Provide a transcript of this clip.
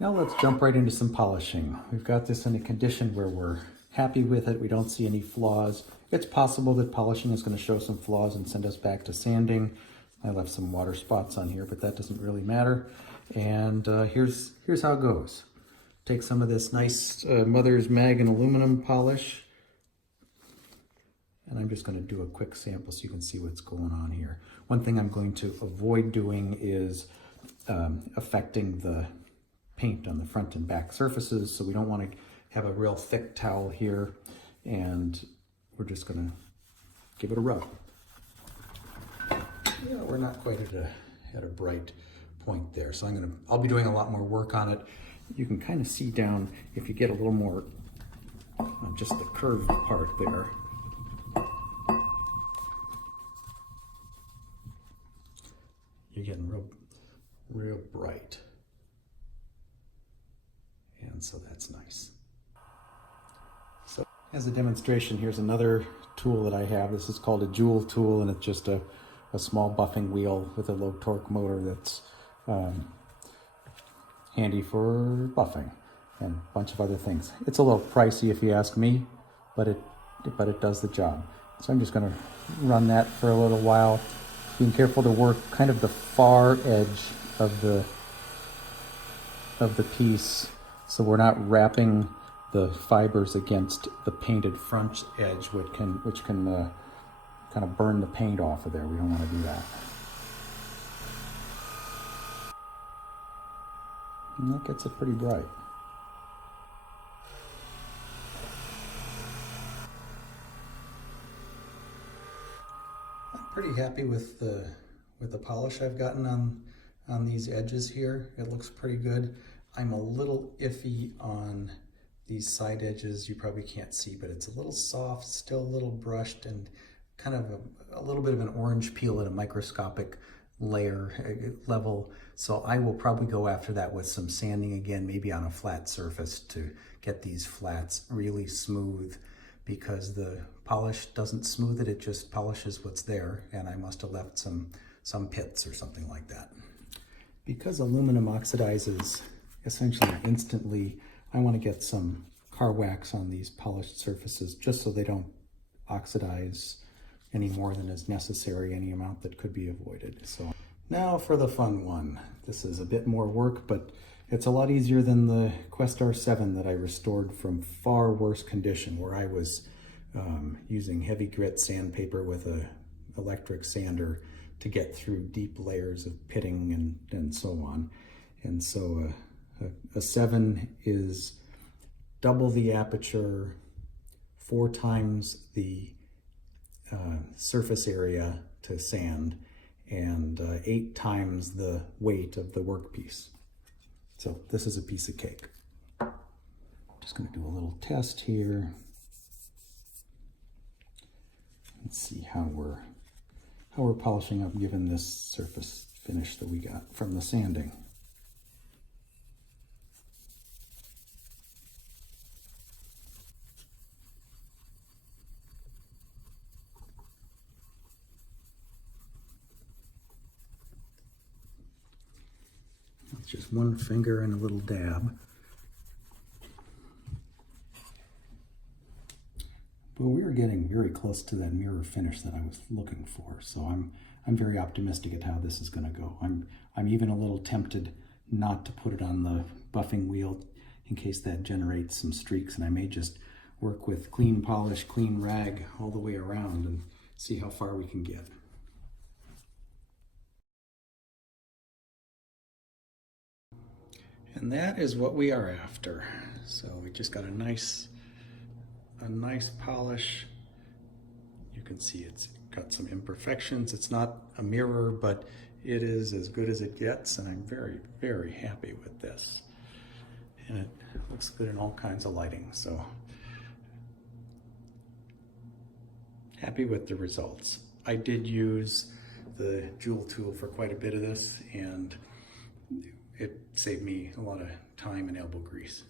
Now let's jump right into some polishing. We've got this in a condition where we're happy with it. We don't see any flaws. It's possible that polishing is going to show some flaws and send us back to sanding. I left some water spots on here, but that doesn't really matter. And here's how it goes. Take some of this nice Mother's Mag and aluminum polish. And I'm just going to do a quick sample so you can see what's going on here. One thing I'm going to avoid doing is affecting the paint on the front and back surfaces, so we don't want to have a real thick towel here, and we're just going to give it a rub. Yeah, we're not quite at a bright point there, so I'll be doing a lot more work on it. You can kind of see down, if you get a little more on just the curved part there. You're getting real bright. And so that's nice. So as a demonstration, here's another tool that I have. This is called a jewel tool, and it's just a small buffing wheel with a low torque motor that's handy for buffing and a bunch of other things. It's a little pricey if you ask me, but it does the job. So I'm just going to run that for a little while, being careful to work kind of the far edge of the piece, so we're not wrapping the fibers against the painted front edge, which can kind of burn the paint off of there. We don't want to do that. And that gets it pretty bright. I'm pretty happy with the polish I've gotten on these edges here. It looks pretty good. I'm a little iffy on these side edges. You probably can't see, but it's a little soft, still a little brushed, and kind of a little bit of an orange peel at a microscopic level. So I will probably go after that with some sanding again, maybe on a flat surface, to get these flats really smooth, because the polish doesn't smooth it, it just polishes what's there, and I must have left some pits or something like that. Because aluminum oxidizes essentially instantly, I want to get some car wax on these polished surfaces just so they don't oxidize any more than is necessary, any amount that could be avoided. So now for the fun one. This is a bit more work, but it's a lot easier than the Quest R7 that I restored from far worse condition, where I was using heavy grit sandpaper with a electric sander to get through deep layers of pitting and so on. And so a 7 is double the aperture, 4 times the surface area to sand, and 8 times the weight of the workpiece. So this is a piece of cake. Just going to do a little test here. Let's see how we're polishing up given this surface finish that we got from the sanding. It's just one finger and a little dab. But we are getting very close to that mirror finish that I was looking for. So I'm very optimistic at how this is going to go. I'm even a little tempted not to put it on the buffing wheel in case that generates some streaks, and I may just work with clean polish, clean rag all the way around and see how far we can get. And that is what we are after. So we just got a nice polish. You can see it's got some imperfections. It's not a mirror, but it is as good as it gets, and I'm very, very happy with this. And it looks good in all kinds of lighting, so happy with the results. I did use the jewel tool for quite a bit of this, and it saved me a lot of time and elbow grease.